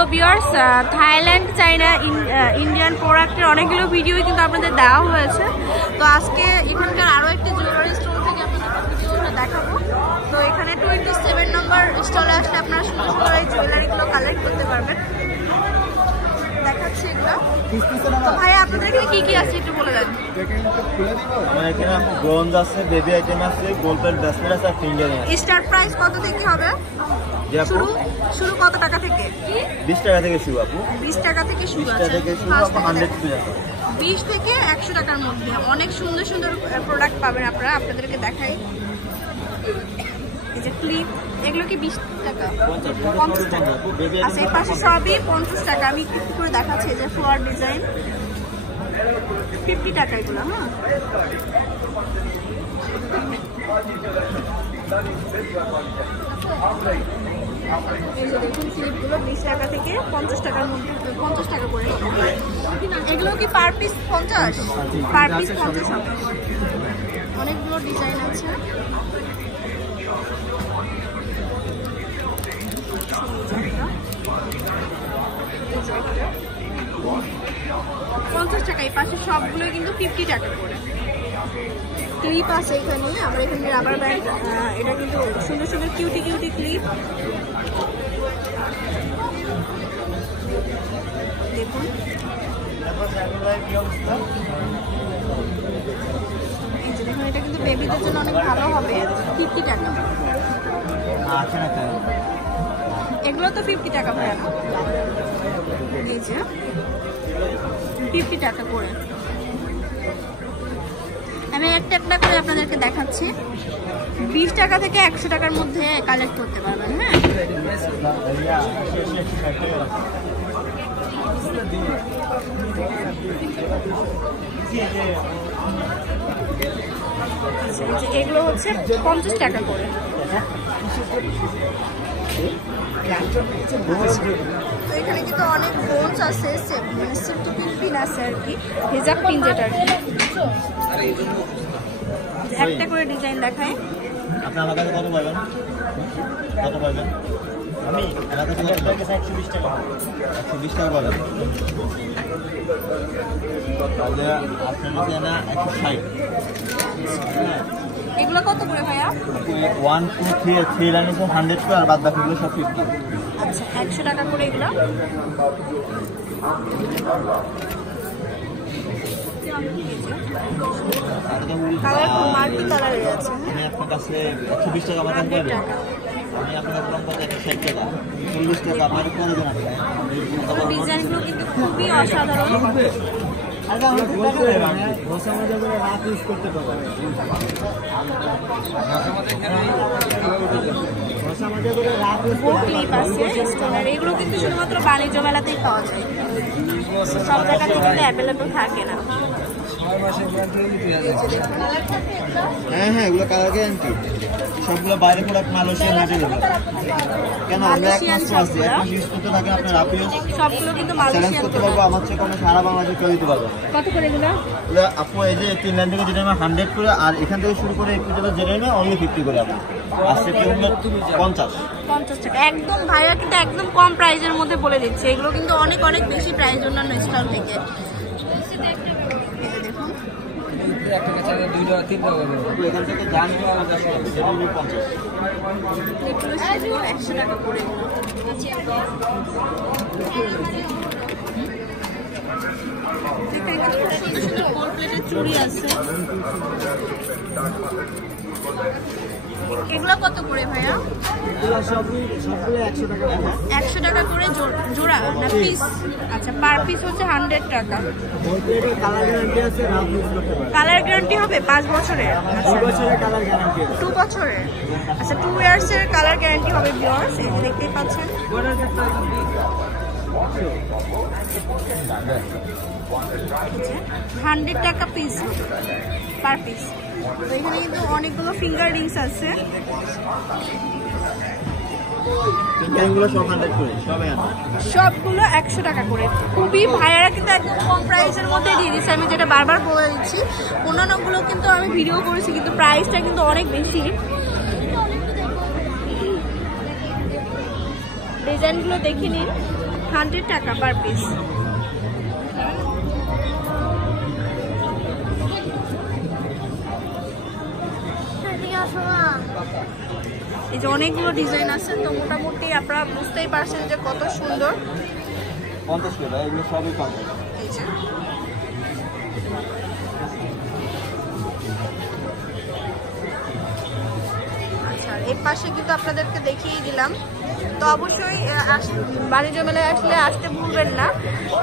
তো viewers, Thailand, China, Indian প্রোডাক্টের অনেকগুলো ভিডিও কিন্তু আপনাদের দেওয়া হয়েছে। তো আজকে এখানকার আরও একটি জুয়েলারি স্টোর থেকে আপনাদের ভিডিওটা দেখাবো। তো এখানে 27 নম্বর স্টলে আসলে আপনারা সুন্দর সুন্দর এই জুয়েলারিগুলো কালেক্ট করতে পারবেন। দেখাচ্ছি এগুলো। তো ভাই আপনাদের এখানে কি কি আছে একটু বলে দেন। আমার এখানে ব্রোঞ্জ আছে, বেবি আইটেম আছে, গোল্ডের ব্রেসলেট আছে, ফিঙ্গার রিং আছে। স্টার্ট প্রাইস কত থেকে হবে? শুরু কত টাকা থেকে? 20 টাকা থেকে শুরু আপু। 20 টাকা থেকে শুরু আছে। 20 টাকা থেকে শুরু আপু, 100 টাকা। 20 থেকে 100 টাকার মধ্যে অনেক সুন্দর সুন্দর প্রোডাক্ট পাবেন আপনারা। আপনাদেরকে দেখাই, এই যে ক্লিপ, এগুলো কি 20 টাকা? 50 টাকা। আচ্ছা, এই পাশে সবই 50 টাকা। আমি একটু করে দেখাচ্ছি। এই যে ফ্লোয়ার ডিজাইন 50 টাকা এগুলো। হ্যাঁ, এই যে দেখুন ক্লিপগুলো 20 টাকা থেকে 50 টাকার মধ্যে, 50 টাকা করে। এগুলো কি পার পিস 50? পার পিস 50 হবে। অনেকগুলো ডিজাইন আছে। 50 টাকা। এই পাশে সবগুলোই কিন্তু 50 টাকা করে। ক্লিপ আছে এখানে, আমরা এখানে রাবার ব্যান্ড, এটা কিন্তু সুন্দর সুন্দর কিউটি কিউটি ক্লিপ। দেখুন, দেখুন এটা কিন্তু বেবিদের জন্য অনেক ভালো হবে। 50 টাকা। এগুলো তো 50 টাকা ভাই। এই যে 50 টাকা করে। আমি একটা একটা করে আপনাদেরকে দেখাচ্ছি। 20 টাকা থেকে 100 টাকার মধ্যে কালেক্ট করতে পারবেন। হ্যাঁ, এগুলো হচ্ছে 50 টাকা করে। তো এখানে কিন্তু অনেক বোলস আছে, সেফটি পিন আছে আর কি, হিজাব পিন যেটা আর কি। একটা করে ডিজাইন দেখায়। আপনি আমার কাছে কত পাবেন? কত পাবেন? আমি আমার কাছে 120 টাকা। 120 টাকা পাবেন। তাহলে আপনার কাছে না 160। এগুলো কত করে ভাইয়া? 1 2 3 লাইন আছে 100 করে, আর বাদ বাকিগুলো সব 50। আচ্ছা, 100 টাকা করে এগুলো। কালার মাল্টি কালারের আছে। আমি আপনার কাছে 120 টাকা পাবেন। আমি আপনার দাম কত? 160 টাকা। 40 টাকা আমার পরে দেন আপনি। ডিজাইনগুলো কিন্তু খুবই অসাধারণ। ক্লিপ আছে স্টোনের, এগুলো কিন্তু শুধুমাত্র বাণিজ্য মেলাতেই পাওয়া যায়, সব জায়গাতে কিন্তু অ্যাভেলেবল থাকে না। হ্যাঁ হ্যাঁ, এগুলো কালার গ্যারান্টি। সবগুলো বাইরে প্রোডাক্ট মালয়েশিয়ান ম্যাটেরিয়াল। কেন আমরা এক মাস আছে, এক মাস ইউজ করতে থাকেন আপনার আপিওস। সবগুলো কিন্তু মালয়েশিয়ান করতে পারবো। আমার চেয়ে কোনো সারা বাংলাদেশে কেউ দিতে পারবো। কত করে এগুলো? আপু এই যে 3 লাইন থেকে যেটা 100 করে, আর এখান থেকে শুরু করে একটু যেটা না অনলি 50 করে আপনি। আর সেটা 50 টাকা। একদম ভাইয়া কিন্তু একদম কম প্রাইসের মধ্যে বলে দিচ্ছে। এগুলো কিন্তু অনেক অনেক বেশি প্রাইস অন্যান্য স্টল থেকে। এখান থেকে জানি 100 টাকা করে। সুন্দর সুন্দর গোল্ড প্লেটের চুড়ি আছে। এগুলো কত করে ভাইয়া? 100 টাকা করে জোড়া না পিস? আচ্ছা, পার পিস হচ্ছে 100 টাকা। কালার গ্যারান্টি হবে 5 বছরের? 2 বছরের। আচ্ছা, 2 ইয়ার্সের কালার গ্যারান্টি হবে ভিউয়ার্স। এই যে দেখতেই পাচ্ছেন। 100 টাকা পিস, পার পিস। তো এখানে কিন্তু অনেকগুলো ফিঙ্গার রিংস আছে। সবগুলো 100 টাকা করে। খুবই ভাইয়ারা কিন্তু একদম কম প্রাইসের মধ্যে দিয়ে দিচ্ছে। আমি যেটা বারবার বলে দিচ্ছি, অন্যান্যগুলো কিন্তু আমি ভিডিও করেছি কিন্তু প্রাইসটা কিন্তু অনেক বেশি। ডিজাইনগুলো দেখে নিন। 100 টাকা পার পিস। এই যে অনেকগুলো ডিজাইন আছে, তো মোটামুটি আপনারা বুঝতেই পারছেন যে কত সুন্দর। 50 টাকা এগুলো সবই 50। এই যে আচ্ছা, এর পাশে কিন্তু আপনাদেরকে দেখিয়ে দিলাম। তো অবশ্যই বাণিজ্য মেলায় আসলে আসতে ভুলবেন না।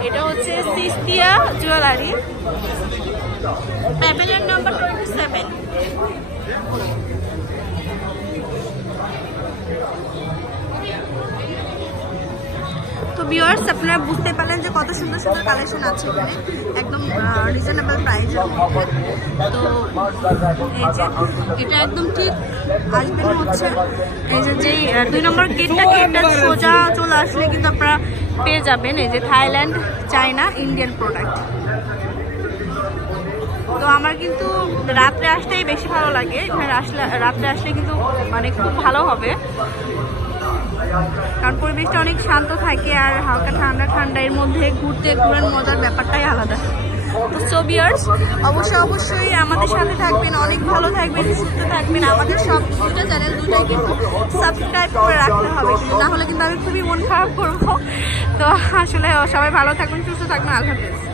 এটা হচ্ছে সিস্তিয়া জুয়েলারি, প্যাভিলিয়ন নাম্বার 27। তো ভিউয়ার্স, আপনারা বুঝতে পারলেন যে কত সুন্দর সুন্দর কালেকশন আছে এখানে, একদম রিজনেবল প্রাইসের মধ্যে। তো এই যে এটা একদম ঠিক আসবেন হচ্ছে এই যে যেই 2 নম্বর গেটটা সোজা চলে আসলে কিন্তু আপনারা পেয়ে যাবেন এই যে থাইল্যান্ড, চায়না, ইন্ডিয়ান প্রোডাক্ট। তো আমার কিন্তু রাত্রে আসতেই বেশি ভালো লাগে, এখানে রাত্রে আসলে কিন্তু মানে খুব ভালো হবে, কারণ পরিবেশটা অনেক শান্ত থাকে আর হালকা ঠান্ডা ঠান্ডা, এর মধ্যে ঘুরেন মজার ব্যাপারটাই আলাদা। তো সো ভিউয়ার্স, অবশ্যই আমাদের সাথে থাকবেন, অনেক ভালো থাকবেন, সুস্থ থাকবেন। আমাদের সব দুটো চ্যানেল দুটোই কিন্তু সাবস্ক্রাইব করে রাখতে হবে, না হলে কিন্তু আমি খুবই মন খারাপ করবো। তো আসলে সবাই ভালো থাকবেন, সুস্থ থাকবেন, আল্লাহ হাফেজ।